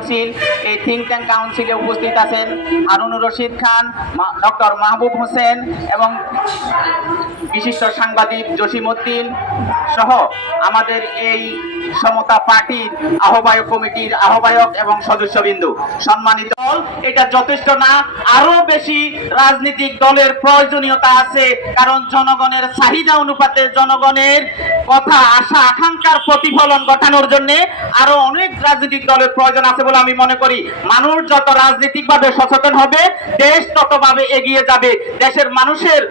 Council. এই think tank কাউন্সিলে উপস্থিত আছেন হারুনুর রশিদ খান, ডক্টর মাহবুব হোসেন এবং বিশিষ্ট সাংবাদিক জসিমউদ্দিন সহ আমাদের এই সমতা পার্টির আহ্বায়ক কমিটির আহ্বায়ক এবং সদস্যবৃন্দু। সম্মানিত, এটা যথেষ্ট না, আরো বেশি রাজনৈতিক দলের প্রয়োজনীয়তা আছে, কারণ জনগণের চাহিদা অনুপাতে জনগণের কথা আশা আকাঙ্ক্ষার প্রতিফলন ঘটানোর জন্য আরো অনেক রাজনৈতিক দলের প্রয়োজন আছে বলে আমি মনে করি। মানুষ যত রাজনৈতিকভাবে সচেতন হবে, দেশ ততভাবে এগিয়ে যাবে, দেশের মানুষের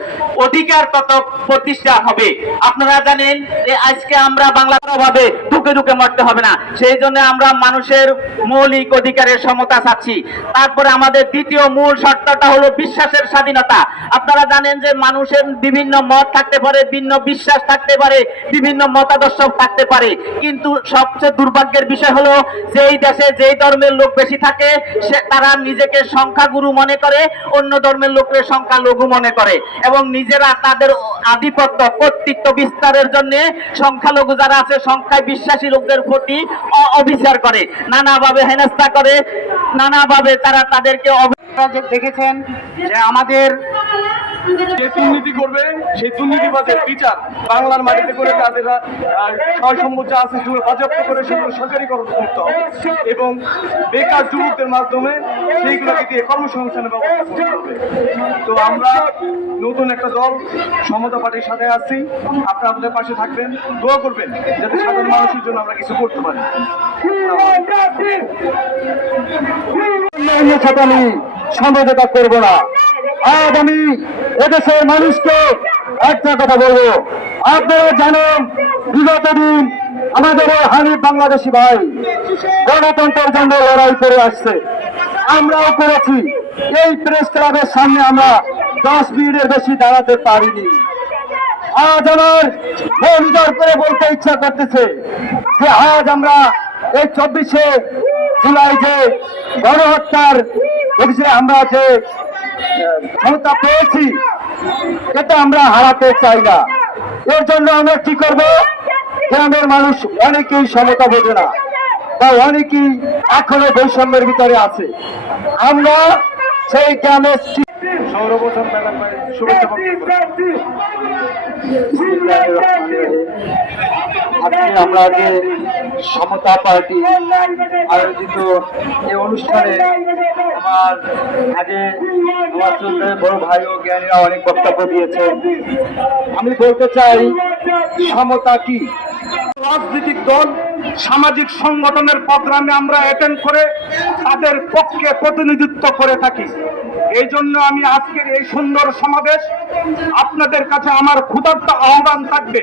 অধিকার তত প্রতিষ্ঠা হবে। আপনারা জানেন যে আজকে আমরা বাংলাভাবে ঢুকে ঢুকে মরতে হবে না, সেই জন্য আমরা মানুষের মৌলিক অধিকারের সমতা চাচ্ছি। তারপরে আমাদের দ্বিতীয় মূল শর্তটা হলো বিশ্বাসের স্বাধীনতা। আপনারা জানেন যে মানুষের বিভিন্ন মত থাকতে পারে, ভিন্ন বিশ্বাস থাকতে পারে, বিভিন্ন মতাদর্শ থাকতে পারে, কিন্তু সবচেয়ে দুর্ভাগ্যের বিষয় হলো যেই দেশে যেই ধর্মের লোক বেশি থাকে তারা নিজেকে সংখ্যাগুরু মনে করে, অন্য ধর্মের লোকের সংখ্যালঘু মনে করে এবং নিজেরা তাদের আধিপত্য কর্তৃত্ব বিস্তারের জন্য সংখ্যালঘু যারা আছে সংখ্যায় বিশ্বাসী লোকদের প্রতি অবিচার করে, নানাভাবে হেনস্থা করে, নানাভাবে তারা তাদেরকে দেখেছেন যে আমাদের যে দুর্নীতি করবে সেই দুর্নীতিবাজের বিচার বাংলার মাটিতে করে তাদের সয় সম্পদ আছে সেগুলো বাজেয়াপ্ত করে সেগুলো সরকারিকরণ করতে হবে এবং বেকার যুবকদের মাধ্যমে সেইগুলোকে দিয়ে কর্মসংস্থানের ব্যবস্থা করতে হবে। তো আমরা নতুন একটা দল সমতা পার্টির সাথে আছি, আপনারা আমাদের পাশে থাকবেন, দোয়া করবেন যাতে সাধারণ মানুষের জন্য আমরা কিছু করতে পারি। সাথে আমি সমঝোতা করবো না। আজ আমি এদেশের মানুষকে একটা কথা বলবো, আপনারা জানেন বিগত দিন আমাদের হানিফ বাংলাদেশি ভাই গণতন্ত্রের জন্য লড়াই করে আসছে, আমরাও করেছি। এই প্রেস ক্লাবের সামনে আমরা 10 মিনিটের বেশি দাঁড়াতে পারিনি। আজ আমার মন করে বলতে ইচ্ছা করতেছে যে আজ আমরা এই 24শে জুলাই যে গণহত্যার অভিযোগে আমরা যে ক্ষমতা পেয়েছি এটা আমরা হারাতে চাই না। এর জন্য আমরা কি করব? গ্রামের মানুষ অনেকেই সমতা বোঝে না বা অনেকেই এখনো বৈষম্যের ভিতরে আছে। আমরা সেই গ্রামের সৌরভোধন ম্যাডাম শুভেচ্ছা আজকে আমরা যে সমতা পার্টি আয়োজিত এই অনুষ্ঠানে আমার আগে আমার বড় ভাই ও জ্ঞানীরা অনেক বক্তব্য দিয়েছে। আমি বলতে চাই সমতা কি। রাজনৈতিক দল সামাজিক সংগঠনের প্রোগ্রামে আমরা অ্যাটেন্ড করে তাদের পক্ষে প্রতিনিধিত্ব করে থাকি। এই জন্য আমি আজকের এই সুন্দর সমাবেশ আপনাদের কাছে আমার ক্ষুধার্ত আহ্বান থাকবে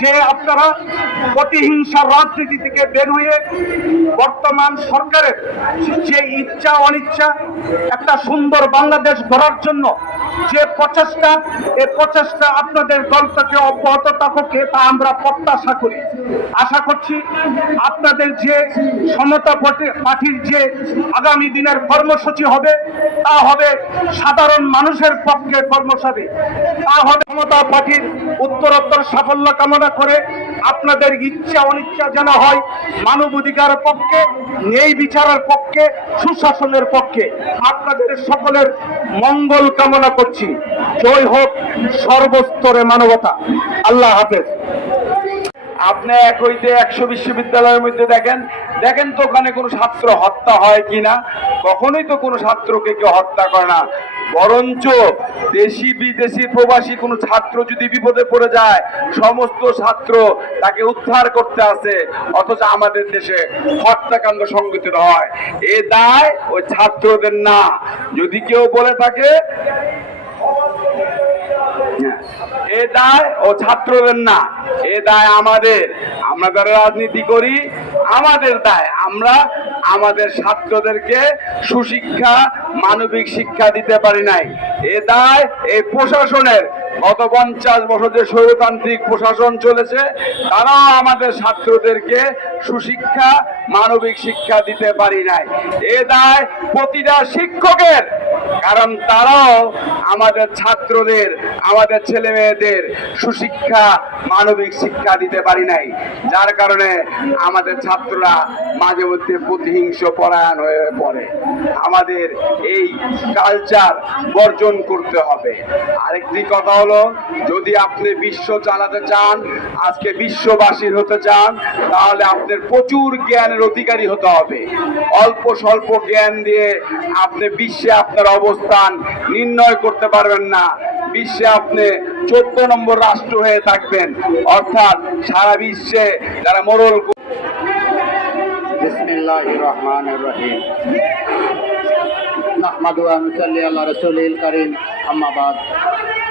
যে আপনারা প্রতিহিংসার রাজনীতি থেকে বের হয়ে বর্তমান সরকারের যে ইচ্ছা অনিচ্ছা একটা সুন্দর বাংলাদেশ গড়ার জন্য যে প্রচেষ্টা, এই প্রচেষ্টা আপনাদের দল থেকে অব্যাহত থাকুক তা আমরা প্রত্যাশা করি। আশা করছি আপনাদের যে সমতা পার্টির যে আগামী দিনের কর্মসূচি হবে তা হবে সাধারণ মানুষের পক্ষে কর্মসূচি, তা হবে সমতা পার্টির উত্তরোত্তর সাফল্য কামনা করে আপনাদের ইচ্ছা অনিচ্ছা যেন হয় মানবাধিকার পক্ষে, ন্যায় বিচারের পক্ষে, সুশাসনের পক্ষে। আপনাদের সকলের মঙ্গল কামনা করছি। জয় হোক সর্বস্তরে মানবতা। আল্লাহ হাফেজ। আপনি এক হইতে 100 বিশ্ববিদ্যালয়ের মধ্যে দেখেন তো ওখানে কোনো ছাত্র হত্যা হয় কিনা? কখনোই তো কোনো ছাত্রকে কেউ হত্যা করে না। বরঞ্চ দেশি বিদেশি প্রবাসী কোনো ছাত্র যদি বিপদে পড়ে যায় সমস্ত ছাত্র তাকে উদ্ধার করতে আসে, অথচ আমাদের দেশে হত্যাকাণ্ড সংঘটিত হয়। এ দায় ওই ছাত্রদের না। যদি কেউ বলে থাকে এ দায় ও ছাত্রদের না, এ দায় আমাদের। আমরা যারা রাজনীতি করি আমাদের দায়, আমরা আমাদের ছাত্রদেরকে সুশিক্ষা মানবিক শিক্ষা দিতে পারি নাই। এ দায় এই প্রশাসনের। গত 50 বছর যে স্বৈরতান্ত্রিক প্রশাসন চলেছে তারাও আমাদের ছাত্রদেরকে সুশিক্ষা মানবিক শিক্ষা দিতে পারি নাই। এ দায় প্রতিটা শিক্ষকের, কারণ তারাও আমাদের ছাত্রদের, আমাদের ছেলে মেয়েদের সুশিক্ষা, মানবিক শিক্ষা দিতে পারি নাই, যার কারণে আমাদের ছাত্ররা মাঝে মধ্যে প্রতিহিংস পরায়ণ হয়ে পড়ে। আমাদের এই কালচার বর্জন করতে হবে। আরেকটি কথা হলো, যদি আপনি বিশ্ব চালাতে চান, আজকে বিশ্ববাসীর হতে চান, তাহলে আপনার প্রচুর জ্ঞানের অধিকারী হতে হবে। অল্প স্বল্প জ্ঞান দিয়ে আপনি বিশ্বে আপনার অবস্থান নির্ণয় করতে পারবেন না। বিশ্বে আপনি 14 নম্বর রাষ্ট্র হয়ে থাকবেন, অর্থাৎ সারা বিশ্বে যারা মোরল। বিসমিল্লাহির রহমানির রহিম। নাহমাদু ওয়া নুসাল্লি আলা রাসূলিল কারীম, আম্মা বাদ।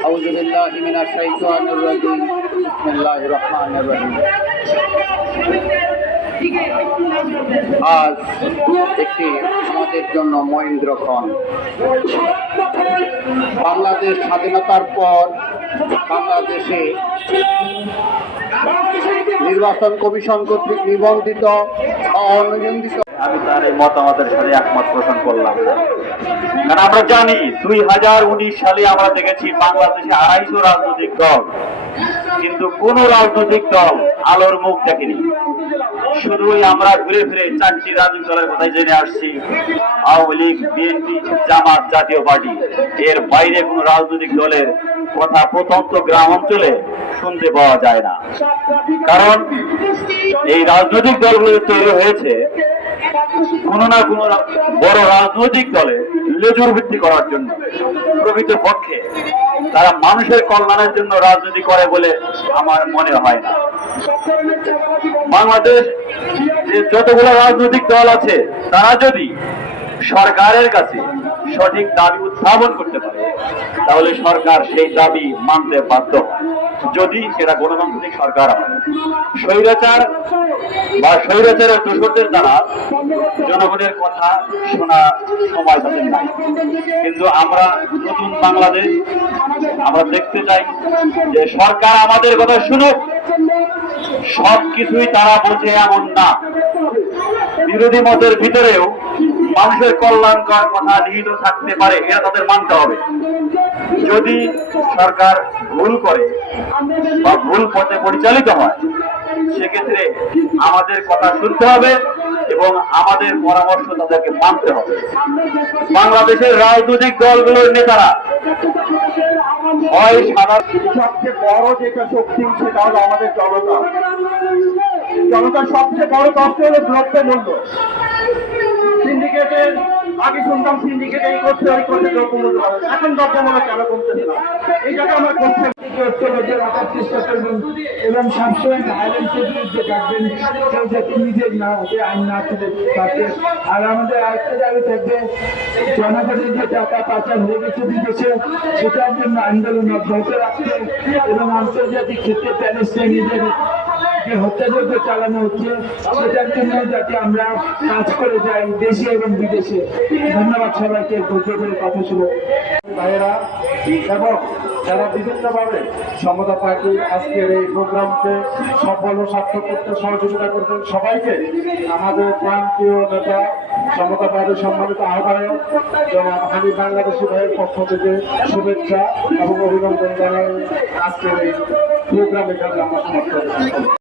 আউযু বিল্লাহি মিনাশ শাইতানির রাজীম। বিসমিল্লাহির রহমানির রহিম। আজ একটি আমাদের জন্য মহেন্দ্রক্ষণ। বাংলাদেশ স্বাধীনতার পর বাংলাদেশে নির্বাচন কমিশন কর্তৃক নিবন্ধিত অনিবন্ধিত, আমি তার এই মতামতের সাথে একমত পোষণ করলাম না। কারণ আমরা জানি 2019 সালে আমরা দেখেছি বাংলাদেশে 250 রাজনৈতিক দল, কিন্তু কোন রাজনৈতিক দল আলোর মুখ দেখেনি। শুধুই আমরা ঘুরে ফিরে 4টি রাজনৈতিক দলের কথাই জেনে আসছি, আওয়ামী লীগ, বিএনপি, জামাত, জাতীয় পার্টি। এর বাইরে কোন রাজনৈতিক দলের কথা প্রত্যন্ত গ্রাম অঞ্চলে শুনতে পাওয়া যায় না। কারণ এই রাজনৈতিক দলগুলো তৈরি হয়েছে কোন না কোন বড় রাজনৈতিক দলে লেজুর ভিত্তি করার জন্য। প্রকৃতপক্ষে তারা মানুষের কল্যাণের জন্য রাজনীতি করে বলে আমার মনে হয় না। বাংলাদেশ যে যতগুলো রাজনৈতিক দল আছে, তারা যদি সরকারের কাছে সঠিক দাবি উত্থাপন করতে পারে, তাহলে সরকার সেই দাবি মানতে বাধ্য হয়, যদি সেটা গণতান্ত্রিক সরকার হয়। স্বৈরাচার বা স্বৈরাচারের দোষরদের দ্বারা জনগণের কথা শোনা সময় তাদের নাই। কিন্তু আমরা নতুন বাংলাদেশ আমরা দেখতে চাই যে সরকার আমাদের কথা শুনুক। সবকিছুই তারা বোঝে এমন না। বিরোধী মতের ভিতরেও মানুষের কল্যাণকর কথা নিহিত থাকতে পারে, এটা তাদের মানতে হবে। যদি সরকার ভুল করে বা ভুল পথে পরিচালিত হয়, সেক্ষেত্রে আমাদের কথা শুনতে হবে এবং আমাদের পরামর্শ তাদেরকে মানতে হবে। বাংলাদেশের রাজনৈতিক দলগুলোর নেতারা হয় সবচেয়ে বড় যেটা শক্তি, সেটা হলো আমাদের জনতা। জনতার সবচেয়ে বড় কষ্ট হলো দ্রব্যমূল্য। সিন্ডিকেটের আগে শুনতাম সিন্ডিকেট এই করছে ওই করছে, দ্রব্যমূল্য এখন দ্রব্যমূল্য কেন কমতেছে না, এই জায়গায় আমার করছে রাখার চেষ্টা করবেন এবং সবসময় ভায়োলেন্সের বিরুদ্ধে থাকবেন, কেউ যাতে নিজের না হবে, আইন না তুলে থাকে। আর আমাদের আরেকটা দাবি থাকবে, জনগণের যে টাকা পাচার হয়ে গেছে বিদেশে, সেটার জন্য আন্দোলন অব্যাহত রাখতে এবং আন্তর্জাতিক ক্ষেত্রে প্যালেস্টাইনিদের যে হত্যাযজ্ঞ চালানো হচ্ছে, সেটার জন্য যাতে আমরা কাজ করে যাই দেশে এবং বিদেশে। ধন্যবাদ সবাইকে ধৈর্য ধরে কথা শুনে ভাইয়েরা এবং যারা বিভিন্নভাবে সমতা পার্টির আজকের এই প্রোগ্রামকে সফল ও সার্থক করতে সহযোগিতা করবেন, সবাইকে আমাদের প্রান্তীয় নেতা সমতা পার্টির সম্মানিত আহ্বায়ক জনাব হানিফ বাংলাদেশি ভাইয়ের পক্ষ থেকে শুভেচ্ছা এবং অভিনন্দন জানাই। আজকের এই প্রোগ্রামে আমরা সমাপ্ত